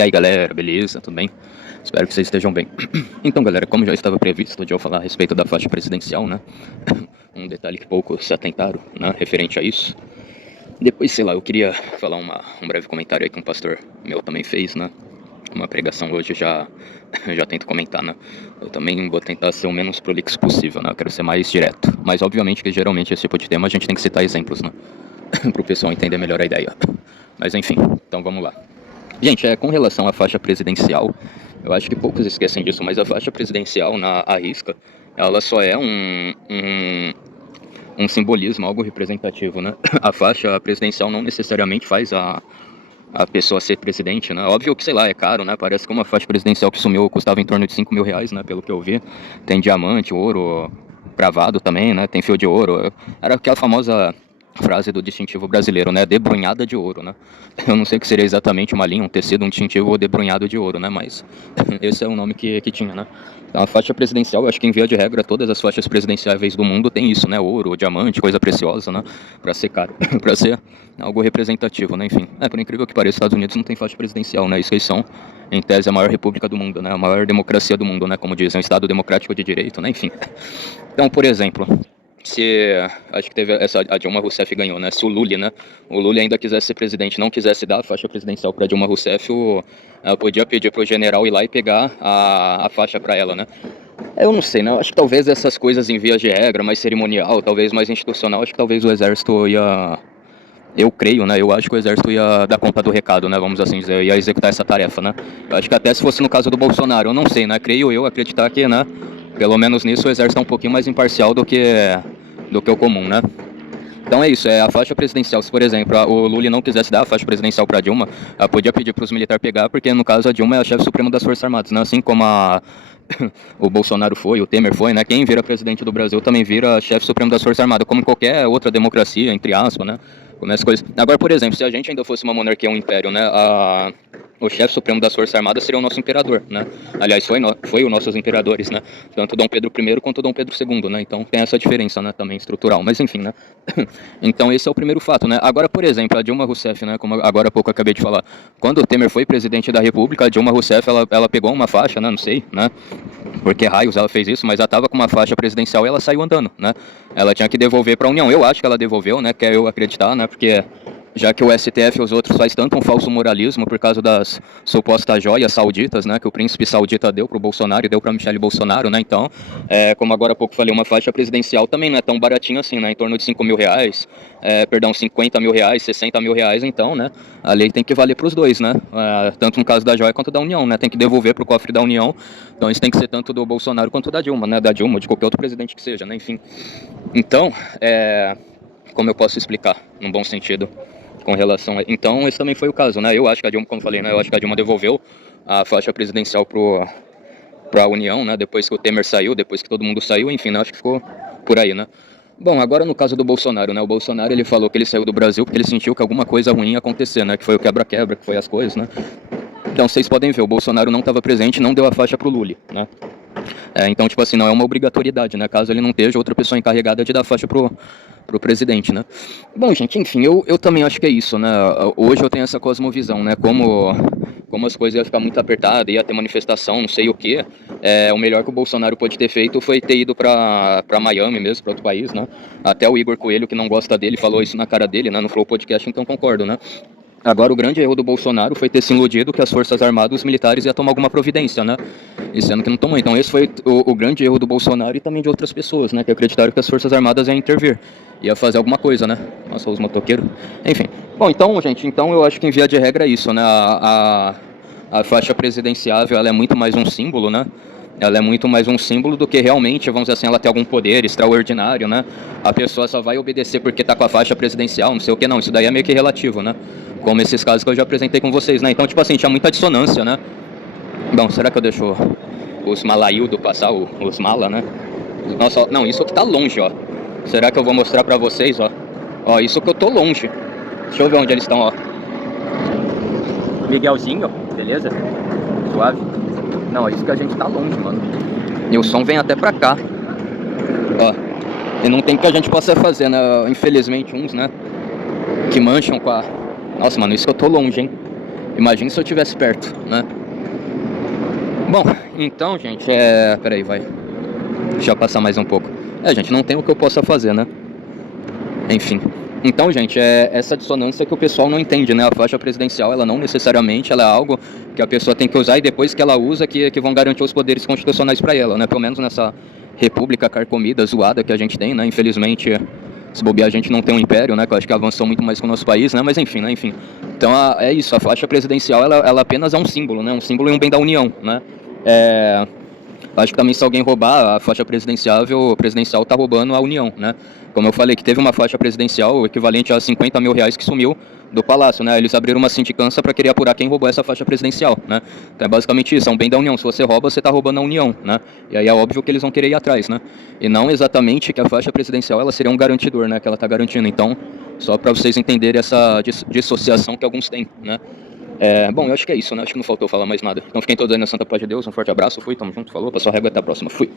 E aí galera, beleza? Tudo bem? Espero que vocês estejam bem. Então galera, como já estava previsto de eu falar a respeito da faixa presidencial, né? Um detalhe que poucos se atentaram, né? Referente a isso. Depois, sei lá, eu queria falar um breve comentário aí que um pastor meu também fez, né? Uma pregação hoje já tento comentar, né? Eu também vou tentar ser o menos prolixo possível, né? Eu quero ser mais direto. Mas obviamente que geralmente esse tipo de tema a gente tem que citar exemplos, né? Para o pessoal entender melhor a ideia. Mas enfim, então vamos lá. Gente, com relação à faixa presidencial, eu acho que poucos esquecem disso, mas a faixa presidencial à risca, ela só é um simbolismo, algo representativo, né? A faixa presidencial não necessariamente faz a pessoa ser presidente, né? Óbvio que, sei lá, é caro, né? Parece que uma faixa presidencial que sumiu custava em torno de 5 mil reais, né? Pelo que eu vi. Tem diamante, ouro, cravado também, né? Tem fio de ouro. Era aquela famosa frase do distintivo brasileiro, né? Debrunhada de ouro, né? Eu não sei o que seria exatamente uma linha, um tecido, um distintivo debrunhado de ouro, né? Mas esse é o nome que tinha, né? Então, a faixa presidencial, eu acho que em via de regra, todas as faixas presidenciáveis do mundo tem isso, né? Ouro, diamante, coisa preciosa, né? Pra ser caro, pra ser algo representativo, né? Enfim, por incrível que pareça, os Estados Unidos não tem faixa presidencial, né? Isso que eles são, em tese, a maior república do mundo, né? A maior democracia do mundo, né? Como dizem, um Estado democrático de direito, né? Enfim. Então, por exemplo, se acho que teve a Dilma Rousseff ganhou, né? Se o Lula, né? O Lula ainda quisesse ser presidente, não quisesse dar a faixa presidencial para Dilma Rousseff, ela podia pedir para o general ir lá e pegar a faixa para ela, né? Eu não sei, né? Acho que talvez essas coisas em vias de regra, mais cerimonial, talvez mais institucional, acho que talvez o exército ia, eu creio, né? Eu acho que o exército ia dar conta do recado, né? Vamos assim dizer, ia executar essa tarefa, né? Eu acho que até se fosse no caso do Bolsonaro, eu não sei, né? Creio eu acreditar que, né? Pelo menos nisso o exército é um pouquinho mais imparcial do que o comum, né? Então é isso, a faixa presidencial. Se, por exemplo, o Lula não quisesse dar a faixa presidencial para Dilma, ela podia pedir para os militares pegar, porque no caso a Dilma é a chefe suprema das Forças Armadas, né? Assim como o Bolsonaro foi, o Temer foi, né? Quem vira presidente do Brasil também vira chefe supremo das Forças Armadas, como qualquer outra democracia, entre aspas, né? Começa coisas. Agora, por exemplo, se a gente ainda fosse uma monarquia, um império, né? O chefe supremo das Forças Armadas seria o nosso imperador, né? Aliás, foi os nossos imperadores, né? Tanto Dom Pedro I quanto Dom Pedro II, né? Então tem essa diferença, né? Também estrutural, mas enfim, né? Então esse é o primeiro fato, né? Agora, por exemplo, a Dilma Rousseff, né? Como agora há pouco eu acabei de falar, quando o Temer foi presidente da República, a Dilma Rousseff, ela pegou uma faixa, né? Não sei, né? Porque raios ela fez isso, mas ela estava com uma faixa presidencial e ela saiu andando, né? Ela tinha que devolver para a União. Eu acho que ela devolveu, né? Quer eu acreditar, né? Porque já que o STF e os outros faz tanto um falso moralismo por causa das supostas joias sauditas, né, que o príncipe saudita deu para o Bolsonaro e deu para Michele Bolsonaro, né, então, como agora há pouco falei, uma faixa presidencial também não é tão baratinho assim, né, em torno de 5 mil reais, 50 mil reais, 60 mil reais, então, né, a lei tem que valer para os dois, né, tanto no caso da joia quanto da União, né, tem que devolver para o cofre da União, então isso tem que ser tanto do Bolsonaro quanto da Dilma, né, de qualquer outro presidente que seja, né, enfim. Então, como eu posso explicar, num bom sentido, com relação a... Então, esse também foi o caso, né? Eu acho que a Dilma, como eu falei, né? Eu acho que a Dilma devolveu a faixa presidencial para a União, né? Depois que o Temer saiu, depois que todo mundo saiu, enfim, né? Acho que ficou por aí, né? Bom, agora no caso do Bolsonaro, né? O Bolsonaro, ele falou que ele saiu do Brasil porque ele sentiu que alguma coisa ruim ia acontecer, né? Que foi o quebra-quebra, que foi as coisas, né? Então, vocês podem ver, o Bolsonaro não estava presente, não deu a faixa pro Lula, né? Então, tipo assim, não é uma obrigatoriedade, né? Caso ele não esteja, outra pessoa encarregada de dar faixa pro presidente, né? Bom, gente, enfim, eu também acho que é isso, né? Hoje eu tenho essa cosmovisão, né? Como as coisas iam ficar muito apertadas, ia ter manifestação, não sei o quê. O melhor que o Bolsonaro pôde ter feito foi ter ido pra Miami mesmo, pra outro país, né? Até o Igor Coelho, que não gosta dele, falou isso na cara dele, né? No Flow Podcast, então concordo, né? Agora, o grande erro do Bolsonaro foi ter se iludido que as Forças Armadas, os militares, iam tomar alguma providência, né? E sendo que não tomou. Então, esse foi o grande erro do Bolsonaro e também de outras pessoas, né? Que acreditaram que as Forças Armadas iam intervir, ia fazer alguma coisa, né? Nossa, os motoqueiros. Enfim. Bom, então, gente, eu acho que em via de regra é isso, né? A faixa presidenciável, ela é muito mais um símbolo, né? Ela é muito mais um símbolo do que realmente, vamos dizer assim, ela ter algum poder extraordinário, né? A pessoa só vai obedecer porque tá com a faixa presidencial, não sei o que, não. Isso daí é meio que relativo, né? Como esses casos que eu já apresentei com vocês, né? Então, tipo assim, tinha muita dissonância, né? Bom, será que eu deixo os Malaildo passar, os Mala, né? Nossa, não, isso aqui tá longe, ó. Será que eu vou mostrar pra vocês, ó? Ó, isso que eu tô longe. Deixa eu ver onde eles estão, ó. Miguelzinho, beleza? Suave. Não, é isso que a gente tá longe, mano. E o som vem até pra cá. Ó. E não tem o que a gente possa fazer, né? Infelizmente, uns, né? Que mancham com a... Nossa, mano, isso que eu tô longe, hein? Imagine se eu estivesse perto, né? Bom, então, gente, peraí, vai. Deixa eu passar mais um pouco. Gente, não tem o que eu possa fazer, né? Enfim. Então, gente, essa dissonância que o pessoal não entende, né? A faixa presidencial, ela não necessariamente ela é algo que a pessoa tem que usar e depois que ela usa que vão garantir os poderes constitucionais para ela, né? Pelo menos nessa república carcomida, zoada que a gente tem, né? Infelizmente, se bobear, a gente não tem um império, né? Que eu acho que avançou muito mais que o nosso país, né? Mas enfim, né? Enfim. Então, é isso. A faixa presidencial, ela apenas é um símbolo, né? Um símbolo e um bem da união, né? Acho que também se alguém roubar a faixa presidencial tá roubando a União, né? Como eu falei, que teve uma faixa presidencial equivalente a 50 mil reais que sumiu do Palácio, né? Eles abriram uma sindicância para querer apurar quem roubou essa faixa presidencial, né? Então é basicamente isso, é um bem da União. Se você rouba, você tá roubando a União, né? E aí é óbvio que eles vão querer ir atrás, né? E não exatamente que a faixa presidencial ela seria um garantidor, né? Que ela tá garantindo. Então, só para vocês entenderem essa dissociação que alguns têm, né? Bom, eu acho que é isso, né? Acho que não faltou falar mais nada. Então fiquem todos aí na santa paz de Deus. Um forte abraço, fui, tamo junto, falou, passou a régua, até a próxima, fui.